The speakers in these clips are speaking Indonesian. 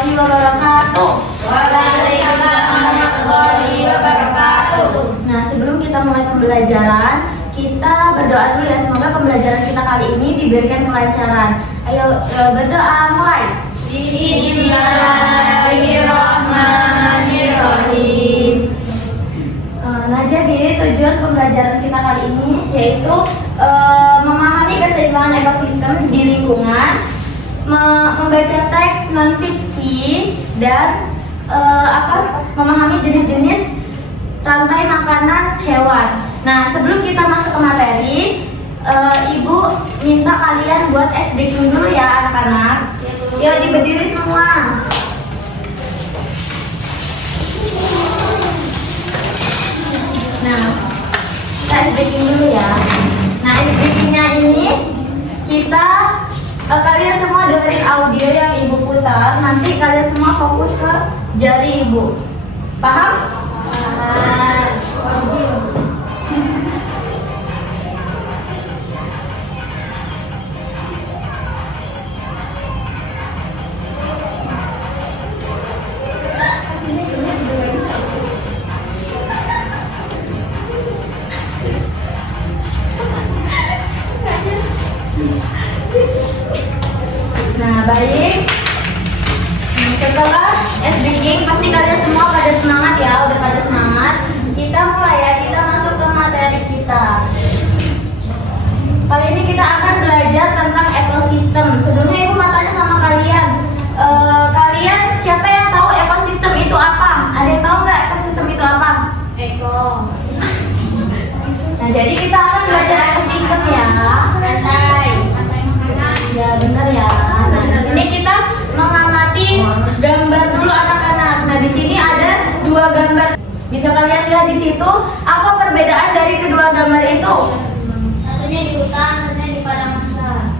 warahmatullahi wabarakatuh. Waalaikumsalam warahmatullahi wabarakatuh. Nah, sebelum kita mulai pembelajaran, kita berdoa dulu ya. Semoga pembelajaran kita kali ini diberikan kelancaran. Ayo berdoa, mulai. Bismillahirrahmanirrahim. Nah, jadi tujuan pembelajaran kita kali ini yaitu memahami keseimbangan ekosistem di lingkungan, membaca teks non-fiksi, dan memahami jenis-jenis rantai makanan hewan. Nah, sebelum kita masuk ke materi, Ibu minta kalian buat ice breaking dulu ya anak-anak. Yuk berdiri semua. Nah, kita ice breaking dulu ya. Nah, ice breakingnya ini kita kalian semua dengerin audio yang Ibu putar. Nanti kalian semua fokus ke jari Ibu. Paham? Nah, baik. Setelah speaking, pasti kalian semua pada semangat ya, udah pada semangat. Kita mulai ya, kita masuk ke materi kita. Kali ini kita akan belajar tentang ekosistem. Sebelumnya Ibu mau tanya sama kalian. Kalian siapa yang tahu ekosistem itu apa? Ada yang tahu nggak ekosistem itu apa? Nah, jadi kita akan belajar ekosistem ya. Ya benar ya. Nah, di sini kita mengamati gambar dulu anak-anak. Nah, di sini ada dua gambar. Bisa kalian lihat di situ apa perbedaan dari kedua gambar itu? Satunya di hutan, satunya di padang masa.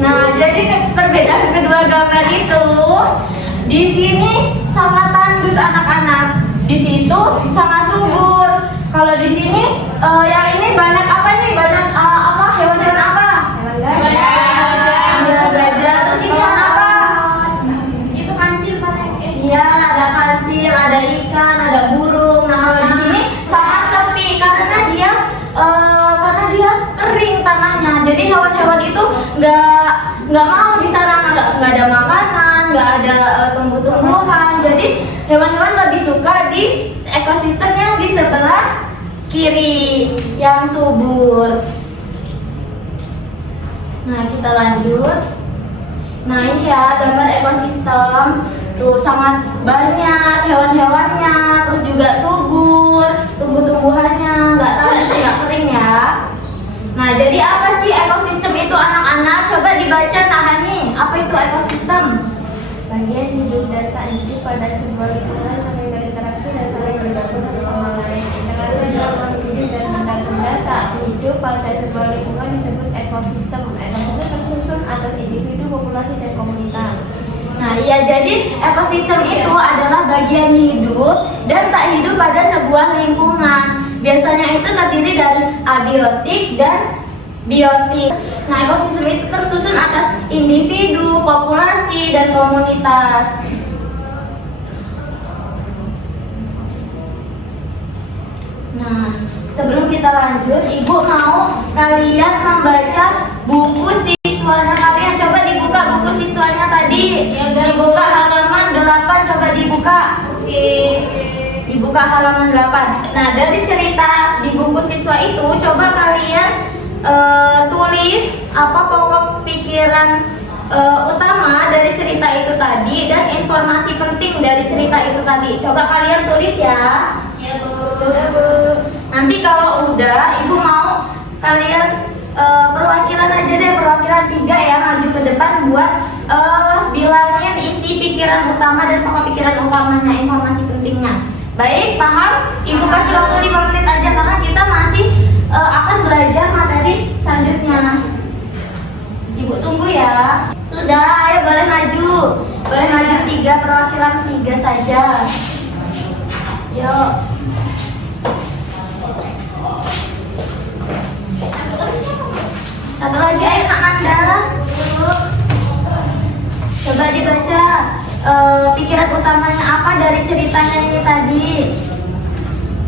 Nah, jadi perbedaan kedua gambar itu di sini sangat tandus anak-anak. Di situ sangat subur. Kalau di sini yang ini banyak apa nih? Banyak hewan-hewan apa? Ada gajah. Terus ini apa? Itu kancil paling. Iya, ada kancil, ada ikan, ada burung. Nah, kalau di sini sangat sepi karena dia kering tanahnya. Jadi hewan-hewan itu nggak mau di sana, nggak ada makanan, nggak ada tumbuh-tumbuhan. Jadi hewan-hewan lebih suka di ekosistem yang di sebelah kiri yang subur. Nah, kita lanjut. Nah, ini ya gambar ekosistem. Tuh sangat banyak hewan-hewannya, terus juga subur, tumbuh-tumbuhannya nggak tandus, nggak kering ya. Nah, jadi apa sih ekosistem itu anak-anak? Coba dibaca Nahani. Apa itu ekosistem? Bagian hidup dan tak hidup pada sebuah lingkungan saling berinteraksi dan saling bergabung satu sama lain. Interaksi dalam hidup dan benda-benda tak hidup pada sebuah lingkungan disebut ekosistem. Ekosistem tersusun atas individu, populasi, dan komunitas. Nah, iya, jadi ekosistem itu adalah bagian hidup dan tak hidup pada sebuah lingkungan. Biasanya itu terdiri dari abiotik dan biotik. Nah, ekosistem itu tersusun atas individu, populasi, dan komunitas. Nah, sebelum kita lanjut, Ibu mau kalian membaca buku siswanya kalian. Coba dibuka buku siswanya tadi. Dibuka halaman 8, coba dibuka. Dibuka halaman 8. Nah, dari cerita di buku siswa itu, coba kalian tulis apa pokok pikiran utama dari cerita itu tadi dan informasi penting dari cerita itu tadi. Coba kalian tulis ya. Ya, Bu. Nanti kalau udah, Ibu mau kalian perwakilan aja deh, perwakilan 3 ya, maju ke depan buat bilangin isi pikiran utama dan pokok pikiran utamanya, informasi pentingnya. Baik, paham? Ibu kasih waktu 5 menit aja karena kita masih akan belajar materi selanjutnya. Ibu tunggu ya. Sudah, ayo boleh maju. Boleh maju 3, perwakilan 3 saja. Yuk. Satu lagi, ayo Kak Nanda. Coba dibaca pikiran utamanya apa dari ceritanya ini tadi.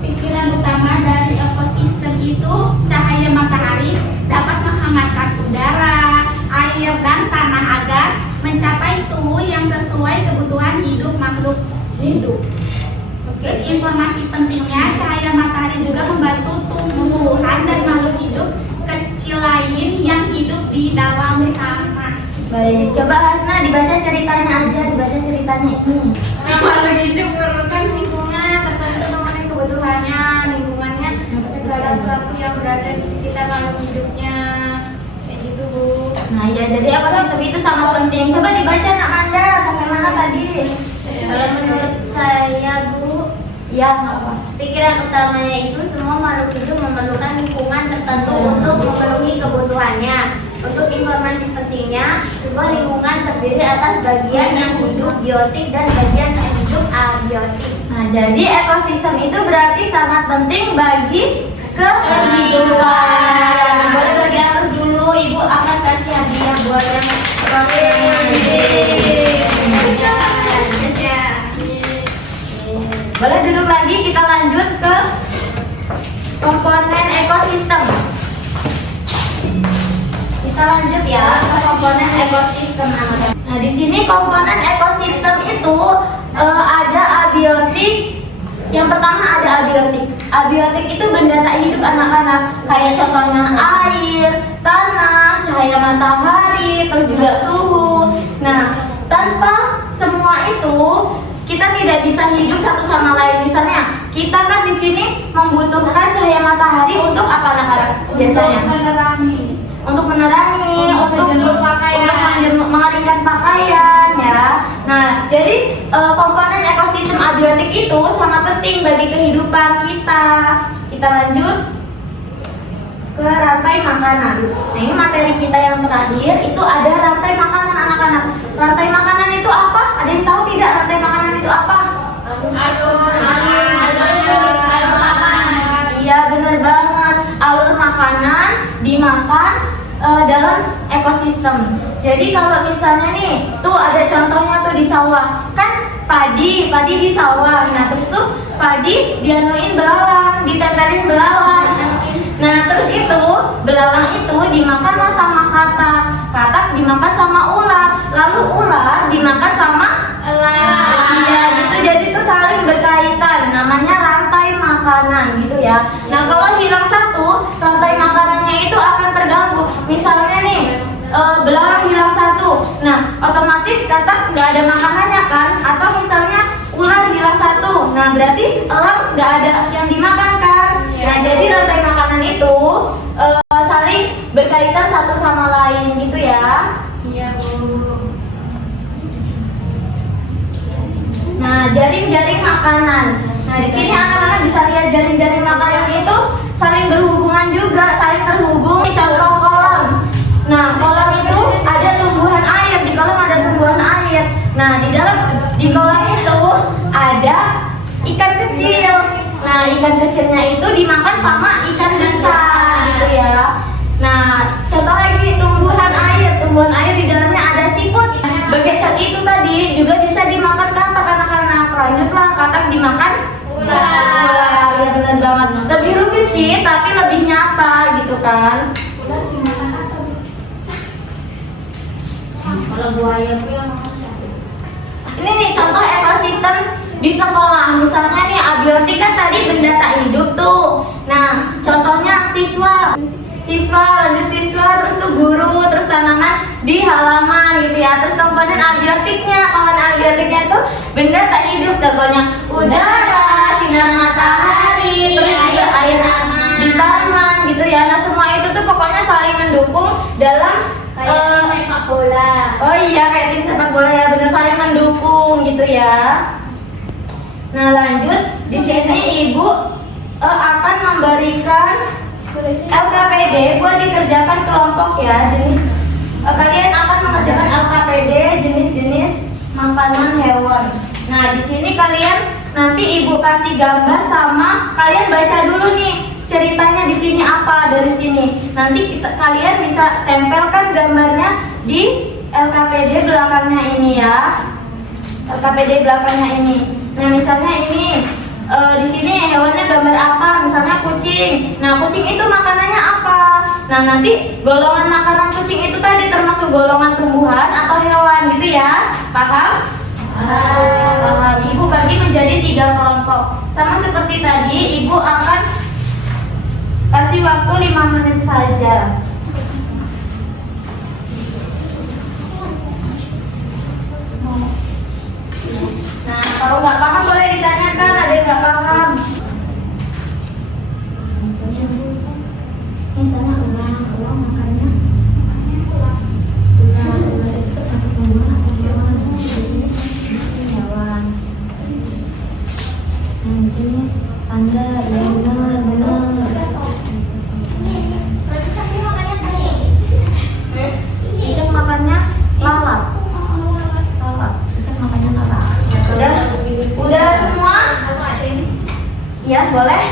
Pikiran utama dari ekosistem itu, cahaya matahari dapat menghangatkan udara, air, dan tanah agar mencapai suhu yang sesuai kebutuhan hidup makhluk hidup. Terus informasi pentingnya, cahaya matahari juga membantu tumbuhan dan makhluk hidup kecil lain yang hidup di dalam tanah. Baik, coba Hasna dibaca ceritanya aja, dibaca ceritanya ini. Makhluk hidup memerlukan lingkungan tertentu mengenai kebutuhannya, lingkungannya segala sesuatu yang berada di sekitar makhluk hidupnya, kayak gitu Bu. Nah ya, jadi ekosistem itu sangat penting. Coba dibaca Nak Manda, bagaimana tadi? Kalau menurut saya Bu, Ya, nggak apa. pikiran utamanya itu semua makhluk hidup memerlukan lingkungan tertentu untuk memenuhi kebutuhannya. Untuk informasi pentingnya, sebuah lingkungan terdiri atas bagian yang hidup biotik dan bagian yang hidup abiotik. Nah, jadi ekosistem itu berarti sangat penting bagi kehidupan. Boleh bagi arus dulu, Ibu akan kasih hadiah buat yang Boleh duduk lagi, kita lanjut ke komponen ekosistem. Kita lanjut ya ke komponen ekosistem. Nah, di sini komponen ekosistem itu ada abiotik. Yang pertama ada abiotik. Abiotik itu benda tak hidup anak-anak. Kayak contohnya air, tanah, cahaya matahari, terus juga suhu. Nah, tanpa semua itu kita tidak bisa hidup satu sama lain. Misalnya, kita kan di sini membutuhkan cahaya matahari untuk apa anak-anak? Biasanya untuk menerangi, untuk mengeringkan pakaian ya. Nah, jadi komponen ekosistem abiotik itu sangat penting bagi kehidupan kita. Kita lanjut ke rantai makanan. Nah, ini materi kita yang terakhir itu ada rantai makanan anak-anak. Rantai makanan itu apa? Ada yang tahu tidak rantai makanan itu apa? Alur makanan. Iya, benar banget. Alur makanan dimakan dalam ekosistem. Jadi kalau misalnya nih, tuh ada contohnya tuh di sawah. Kan padi di sawah. Nah, terus tuh padi dianuin belalang, ditempelin belalang. Nah, terus itu belalang itu dimakan sama katak. Katak dimakan sama ular. Lalu ular dimakan sama elang. Iya, gitu. Jadi tuh saling berkaitan. Namanya rantai makanan gitu ya. Nah, kalau hilang satu, rantai makanannya itu akan terganggu. Misalnya nih, belalang hilang satu. Nah, otomatis katak nggak ada makanannya kan? Atau misalnya ular hilang satu. Nah, berarti elang nggak ada yang dimakan kan? Nah, jadi rantai makanan itu saling berkaitan satu sama lain gitu ya. Iya Bu. Nah, jaring-jaring makanan. Nah, di sini anak-anak bisa lihat jaring-jaring makanan itu saling berhubungan juga, saling terhubung. Contoh kolam. Nah, kolam itu ada tumbuhan air, di kolam ada tumbuhan air. Nah, di kolam itu ada ikan kecil. Nah, ikan kecilnya itu dimakan sama ikan besar gitu ya. Nah, contoh lagi tumbuhan air di dalamnya ada siput. Bekecot itu tadi juga bisa dimakan katak anak-anak. Lanjutlah, katak dimakan ular. Ya benar banget. Lebih rumit sih, tapi lebih nyata gitu kan. Ular dimakan apa Bu? Kalau buaya tuh yang makan siapa? Ini nih contoh ekosistem di sekolah. Misalnya nih abiotik kan tadi benda tak hidup tuh. Nah, contohnya siswa, lanjut siswa, terus tuh guru, terus tanaman di halaman gitu ya. Terus komponen abiotiknya tuh benda tak hidup. Contohnya udara, sinar matahari, terus juga air di taman gitu ya. Nah, semua itu tuh pokoknya saling mendukung dalam Kayak sepak bola. oh iya, kayak tim sepak bola ya, bener, saling mendukung gitu ya. Nah, lanjut di sini Ibu akan memberikan LKPD buat dikerjakan kelompok ya. Kalian akan mengerjakan LKPD jenis-jenis makanan hewan. Nah, di sini kalian nanti Ibu kasih gambar sama kalian baca dulu nih ceritanya di sini apa dari sini. Nanti kalian bisa tempelkan gambarnya di LKPD belakangnya ini KPD belakangnya ini. Nah, misalnya ini di sini hewannya gambar apa? Misalnya kucing. Nah, kucing itu makanannya apa? Nah, nanti golongan makanan kucing itu tadi termasuk golongan tumbuhan atau hewan gitu ya. Paham? Paham. Ibu bagi menjadi 3 kelompok. Sama seperti tadi, Ibu akan kasih waktu 5 menit saja. Nah, kalau nggak paham boleh ditanyakan, ada yang nggak paham. Misalnya ulang makannya. Ulang itu termasuk tumbuhan atau hewan? Di sini hewan. Nah, di sini panda, ya benar. Cicak makannya lalat. Cicak makannya lalat. Udah semua? Iya, boleh.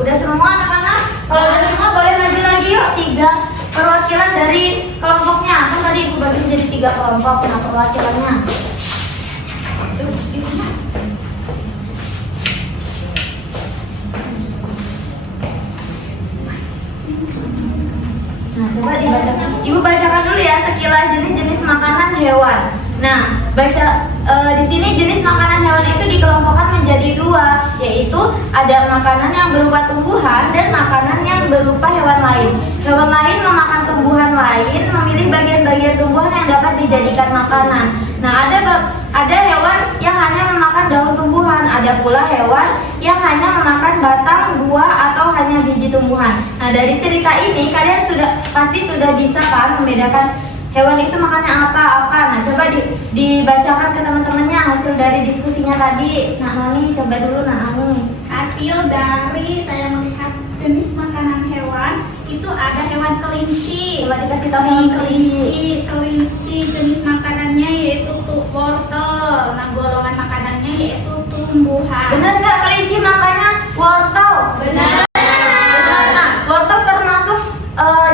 Udah semua anak-anak? Kalau udah semua boleh maju lagi yuk. 3 perwakilan dari kelompoknya. Kan tadi Ibu bagi menjadi 3 kelompok. Nah, perwakilannya. Nah, coba dibacakan. Ibu bacakan dulu ya sekilas jenis-jenis makanan hewan. Nah, di sini jenis makanan hewan itu dikelompokkan menjadi 2, yaitu ada makanan yang berupa tumbuhan dan makanan yang berupa hewan lain. Hewan lain memakan tumbuhan lain, memilih bagian-bagian tumbuhan yang dapat dijadikan makanan. Nah, ada hewan yang hanya memakan daun tumbuhan, ada pula hewan yang hanya memakan batang, buah atau hanya biji tumbuhan. Nah, dari cerita ini kalian pasti sudah bisa kan membedakan hewan itu makannya apa-apa. Nah, coba dibacakan ke teman-temannya hasil dari diskusinya tadi. Nak Nani, coba dulu Nak Nani. Hasil dari saya melihat jenis makanan hewan itu ada hewan kelinci. Coba dikasih tahu hewan Kelinci jenis makanannya yaitu wortel. Nah, golongan makanannya yaitu tumbuhan. Benar nggak kelinci makannya wortel? Benar. Nah, wortel termasuk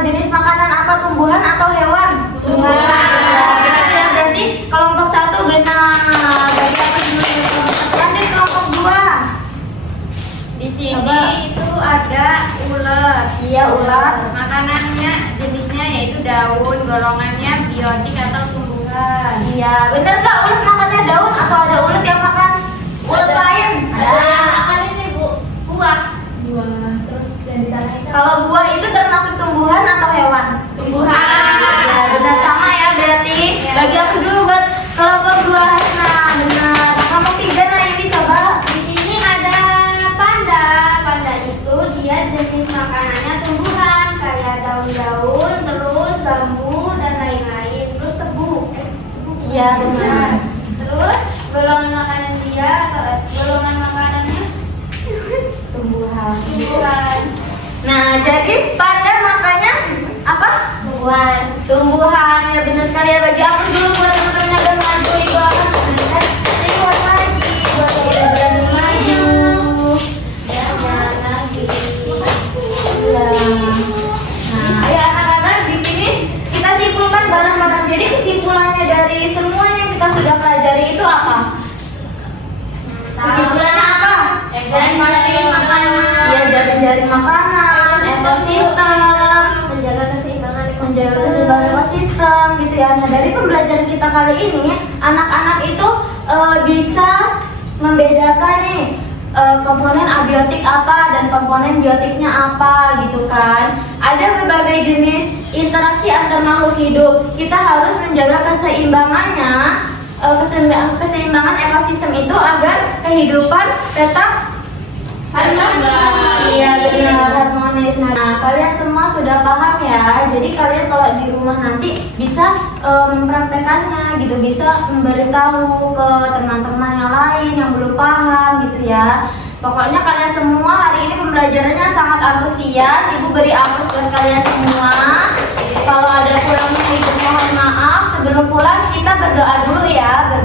jenis makanan apa, tumbuhan atau hewan? Tumbuhan. Ya, berarti kelompok 1 benar. Bagi apa dulu? Lanjut kelompok 2. Di sini itu ada ulat. Iya, ulat. Makanannya jenisnya yaitu daun, golongannya biotik atau tumbuhan. Iya, benar nggak ulat makannya daun atau ada ulat yang makan ulat lain? Makan ini Bu, buah. Terus yang ditanya kalau buah itu termasuk tumbuhan atau hewan? Tumbuhan. Ya, benar sama ya berarti. Bagi aku dulu buat kelompok 2 Hasna. Benar. Kamu 3 nah ini coba. Di sini ada panda. Panda itu dia jenis makanannya tumbuhan kayak daun-daun, terus bambu dan lain-lain, terus tebu. Iya, benar. Terus golongan makanannya Tumbuhan. tumbuhan. Nah, jadi panda makannya apa? Tumbuhan. Ya benar sekali ya. Bagi aku dulu buat teman-teman yang udah maju. Ibu akan memberikan reward lagi buat yang udah berani maju. Jangan lagi. Ya. Nah, ayo anak-anak di sini kita simpulkan bareng-bareng. Jadi kesimpulannya dari semuanya yang kita sudah pelajari itu apa? Kesimpulannya apa? Jaring makanan. Iya, jaring makanan, ekosistem, Menjaga keseimbangan ekosistem gitu ya. Nah, dari pembelajaran kita kali ini, anak-anak itu bisa membedakan nih komponen abiotik apa dan komponen biotiknya apa gitu kan. Ada berbagai jenis interaksi antar makhluk hidup. Kita harus menjaga keseimbangannya, keseimbangan ekosistem itu agar kehidupan tetap iya benar harmonis. Nah, kalian semua sudah paham ya. Jadi kalian kalau di rumah nanti bisa mempraktekannya gitu, bisa memberitahu ke teman-teman yang lain yang belum paham gitu ya. Pokoknya kalian semua hari ini pembelajarannya sangat antusias. Ibu beri aplaus buat kalian semua. Kalau ada kurangnya ibu mohon maaf. Sebelum pulang kita berdoa dulu ya.